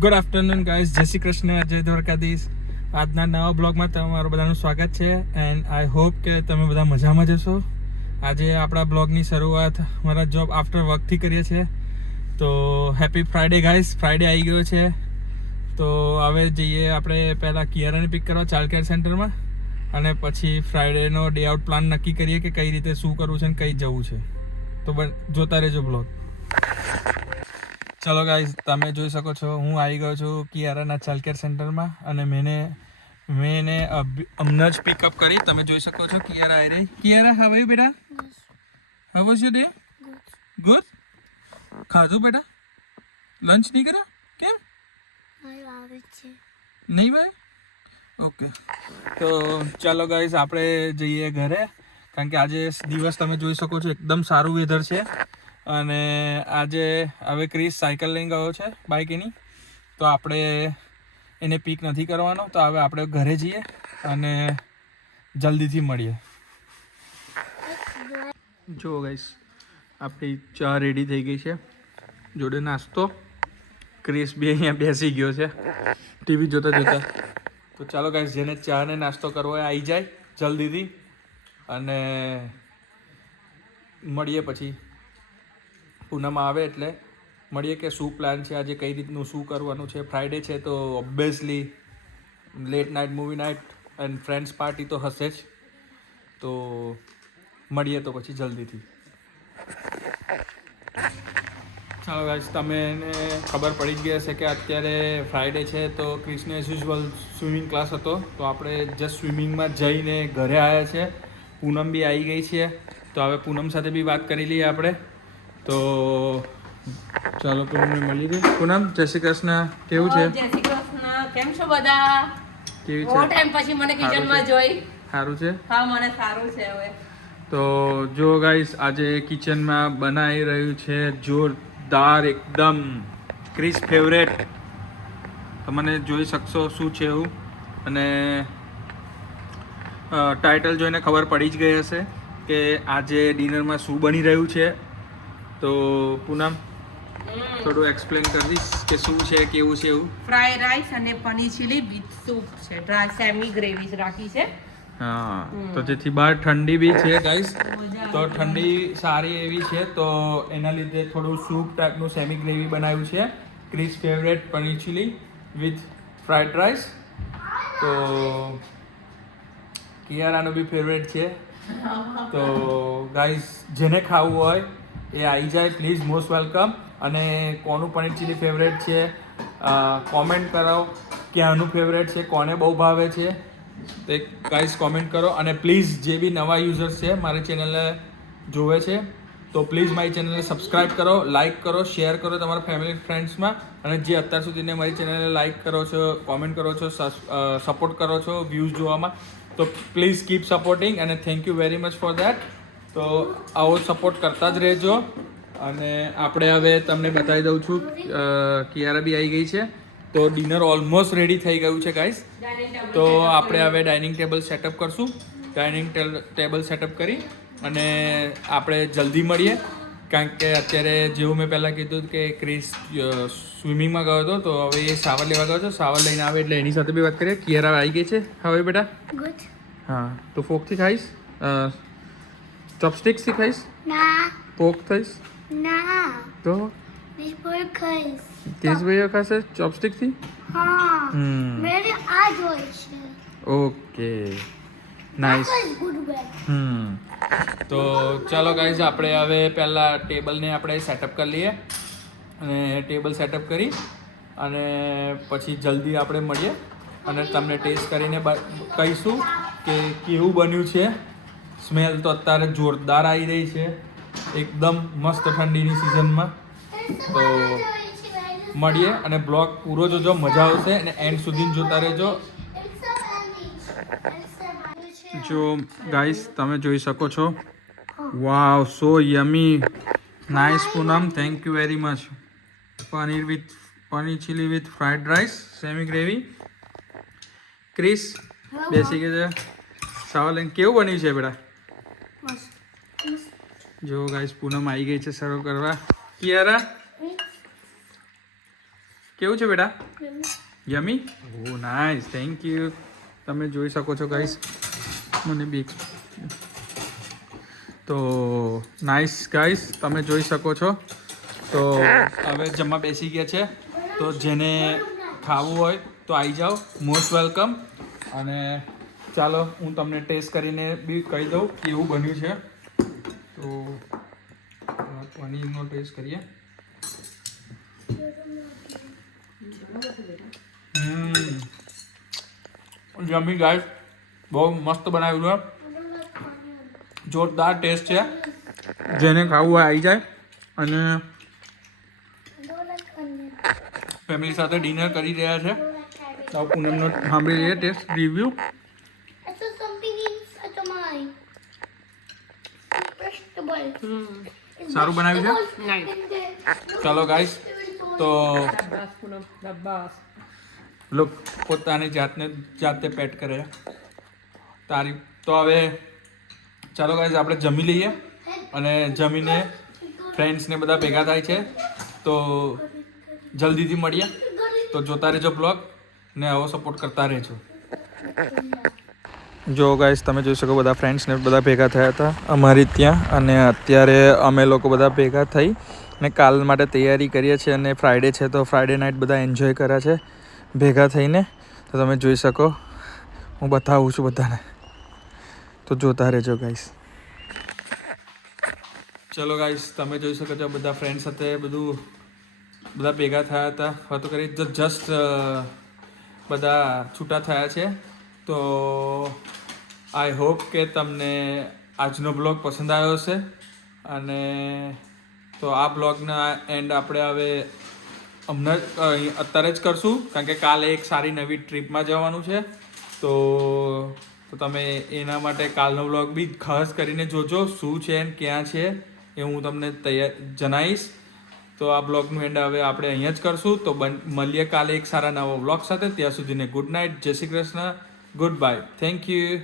Good afternoon guys, જય શ્રી કૃષ્ણ, જય દ્વારકાધીશ. આજના નવા બ્લોગમાં તમારું બધાનું સ્વાગત છે એન્ડ આઈ હોપ કે તમે બધા મજામાં જશો. આજે આપણા બ્લોગની શરૂઆત મારા જોબ આફ્ટર વર્કથી કરીએ છીએ. તો હેપી ફ્રાઈડે ગાઈઝ, ફ્રાઈડે આવી ગયો છે. તો હવે જઈએ આપણે પહેલાં કિયારાને પિક કરવા ચાઇલ્ડ કેર સેન્ટરમાં અને પછી ફ્રાઈડેનો ડે આઉટ પ્લાન નક્કી કરીએ કે કઈ રીતે શું કરવું છે અને કઈ જવું છે. તો જોતા રહેજો બ્લોગ. ચલો ગાઈઝ, તમે જોઈ શકો છો હું આવી ગયો છું કિયારાના ચાઇલ્ડ કેર સેન્ટરમાં અને મેં એને હમણાં જ પિકઅપ કરી. તમે જોઈ શકો છો કિયારા આવી રહી. કિયારા, હાવ આર યુ બેટા? હાવ વોઝ યોર ડે? ગુડ. ખાધું બેટા? લંચ નહીં કર્યો? કેમ નહીં ભાઈ? ઓકે, તો ચાલો ગાઈઝ આપણે જઈએ ઘરે, કારણ કે આજે દિવસ તમે જોઈ શકો છો એકદમ સારું વેધર છે. અને આજે હવે ક્રિસ સાયકલ લઈને ગયો છે બાઇક એની, તો આપણે એને પિક નથી કરવાનો. તો હવે આપણે ઘરે જઈએ અને જલ્દીથી મળીએ. જુઓ ગાઈસ, આપણી ચા રેડી થઈ ગઈ છે, જોડે નાસ્તો. ક્રિસ બી અહીંયા બેસી ગયો છે ટીવી જોતા જોતા. તો ચાલો ગાઈસ, જેને ચા ને નાસ્તો કરવો હોય આવી જાય જલ્દીથી અને મળીએ. પછી પૂનમ આવે એટલે મળીએ કે શું પ્લાન છે આજે, કઈ રીતનું શું કરવાનું છે. ફ્રાઈડે છે તો obviously late night movie night and friends party તો હશે જ. તો મળીએ તો પછી જલ્દીથી. ચાલો ગાઈસ, તમને ખબર પડી જ ગઈ હશે કે અત્યારે ફ્રાઈડે છે તો ક્રિસને એઝ યુઝ્યુઅલ સ્વિમિંગ ક્લાસ હતો. તો આપણે જસ્ટ સ્વિમિંગમાં જઈને ઘરે આવ્યા છે. પૂનમ બી આવી ગઈ છે, તો હવે પૂનમ સાથે બી વાત કરી લઈએ આપણે. તો ચાલો પૂનમને મળી ગઈ. પૂનમ, જય શ્રી કૃષ્ણ. કેવું છે? જય શ્રી કૃષ્ણ. કેમ છો બધા? કેવી બહુ ટાઈમ પછી મને કિચનમાં જોઈ. સારું છે? હા, મને સારું છે હવે. તો જો ગાઈસ, આજે કિચનમાં બનાવી રહ્યું છે જોરદાર એકદમ ક્રિસ ફેવરેટ. તમને જોઈ શકશો શું છે એવું, અને ટાઇટલ જોઈને ખબર પડી જ ગઈ હશે કે આજે ડિનરમાં શું બની રહ્યું છે. તો પૂનમ થોડું એક્સપ્લેન કરી દઈશ કે શું છે, કેવું છે એવું. ફ્રાઈડ રાઈસ અને પનીર ચીલી વિથ સૂપ છે, ડ્રાય સેમી ગ્રેવી રાખી છે. હા, તો જેથી બહાર ઠંડી બી છે ગાઈસ, તો ઠંડી સારી એવી છે, તો એના લીધે થોડું સૂપ ટાઈપનું સેમી ગ્રેવી બનાવ્યું છે. Chris favourite paneer chilli with fried rice. તો કિયારાનું બી ફેવરેટ છે. તો ગાઈસ, જેને ખાવું હોય એ આવી જાય, પ્લીઝ, મોસ્ટ વેલકમ. અને કોનું પનીર ચીલી ફેવરેટ છે કોમેન્ટ કરો, ક્યાંનું ફેવરેટ છે, કોને બહુ ભાવે છે તે ગાઈસ કોમેન્ટ કરો. અને પ્લીઝ જે બી નવા યુઝર્સ છે મારી ચેનલને જોવે છે તો પ્લીઝ મારી ચેનલને સબસ્ક્રાઈબ કરો, લાઇક કરો, શેર કરો તમારા ફેમિલી ફ્રેન્ડ્સમાં. અને જે અત્યાર સુધીને મારી ચેનલને લાઇક કરો છો, કોમેન્ટ કરો છો, સપોર્ટ કરો છો વ્યૂઝ જોવામાં, તો પ્લીઝ કીપ સપોર્ટિંગ અને thank you very much for that. તો આવો સપોર્ટ કરતા જ રહેજો. અને આપણે હવે તમને બતાવી દઉં છું, કિયારા બી આવી ગઈ છે, તો ડિનર ઓલમોસ્ટ રેડી થઈ ગયું છે ગાઈસ. તો આપણે હવે ડાઇનિંગ ટેબલ સેટઅપ કરશું. ડાઇનિંગ ટેબલ સેટઅપ કરી અને આપણે જલ્દી મળીએ, કારણ કે અત્યારે જેવું મેં પહેલાં કીધું કે ક્રિસ સ્વિમિંગમાં ગયો હતો, તો હવે એ શાવર લેવા ગયો છે. શાવર લઈને આવે એટલે એની સાથે બી વાત કરીએ. કિયારા આવી ગઈ છે. હવે બેટા ગુડ. હા, તો ફોકથી ખાઈશ? ચોપસ્ટિક્સથી ખાઈશ? ના. પોક થઈશ? ના. તો બિસ્કુટ ખાઈશ. કેશભાઈ ખાશે ચોપસ્ટિકથી? હા. મેરે આ જોઈ છે. Okay, nice. Good back. તો ચાલો ગાઈઝ, આપણે હવે પહેલાં ટેબલને આપણે સેટઅપ કરી લઈએ. અને ટેબલ સેટઅપ કરી અને પછી જલ્દી આપણે મળીએ અને તમને ટેસ્ટ કરીને કહીશું કે કેવું બન્યું છે. સ્મેલ તો અત્યારે જોરદાર આવી રહી છે, એકદમ મસ્ત ઠંડીની સિઝનમાં. તો મળીએ અને બ્લોગ પૂરો જોજો, મજા આવશે અને એન્ડ સુધી જોતા રહેજો. જો ગાઈસ, તમે જોઈ શકો છો, wow, so yummy, nice. Poonam, thank you very much. Paneer chilli with fried rice semi gravy. Chris બેસી ગયો છે સવાલ. કેવું બન્યું છે બેટા? જો ગાઈસ, પૂનમ આવી ગઈ છે સર્વ કરવા. કિયારા કેવું છે બેટા? Yummy? Oh nice, thank you. તમે જોઈ શકો છો ગાઈસ. મને બી તો નાઇસ ગાઈસ, તમે જોઈ શકો છો. તો હવે જમવા બેસી ગયા છે. તો જેને ખાવું હોય તો આવી જાઓ, મોસ્ટ વેલકમ. અને ચાલો હું તમને ટેસ્ટ કરીને બી કહી દઉં કેવું બન્યું છે. તો પનીરનો ટેસ્ટ કરીએ. યમી ગાઈસ, બહુ મસ્ત બનાવ્યું છે. જોરદાર ટેસ્ટ છે. જેને ખાવું હોય આવી જાય અને ફેમિલી સાથે ડિનર કરી રહ્યા છે. તો પૂનમનો સાંભળી લઈએ ટેસ્ટ રિવ્યુ. સારું બનાવ્યું છે. ચાલો ગાઈસ, તો લોક પોતાની જાતે પેટ કરે તારીફ. તો હવે ચાલો ગાઈસ, આપણે જમી લઈએ અને જમીને ફ્રેન્ડ્સને બધા ભેગા થાય છે. તો જલ્દીથી મળીએ. તો જોતા રહેજો બ્લોગ ને આવો સપોર્ટ કરતા રહેજો. જો ગાઈસ, તમે જોઈ શકો બધા ફ્રેન્ડ્સને બધા ભેગા થયા હતા અમારી ત્યાં. અને અત્યારે અમે લોકો બધા ભેગા થઈ ને કાલ માટે તૈયારી કરીએ છીએ. અને ફ્રાઈડે છે તો ફ્રાઈડે નાઇટ બધા એન્જોય કર્યા છે ભેગા થઈને. તો તમે જોઈ શકો, હું બતાવું છું બધાને. તો જોતા રહેજો ગાઈસ. ચલો ગાઈસ, તમે જોઈ શકો છો બધા ફ્રેન્ડ સાથે બધા ભેગા થયા હતા, વાતો કરી. જસ્ટ બધા છૂટા થયા છે. તો આઈ હોપ કે તમને આજનો બ્લોગ પસંદ આવ્યો હશે. અને તો આ બ્લોગના એન્ડ આપણે હવે હમણાં અત્યારે જ કરશું, કારણ કે કાલે એક સારી નવી ટ્રીપમાં જવાનું છે. તો તમે એના માટે કાલનો બ્લોગ બી ખાસ કરીને જોજો, શું છે ને ક્યાં છે એ હું તમને જણાવીશ. તો આ બ્લોગનું એન્ડ હવે આપણે અહીંયા જ કરશું. તો મળીએ કાલે એક સારા નવા બ્લોગ સાથે. ત્યાં સુધીને ગુડ નાઇટ, જય Shri Krishna, good bye, thank you.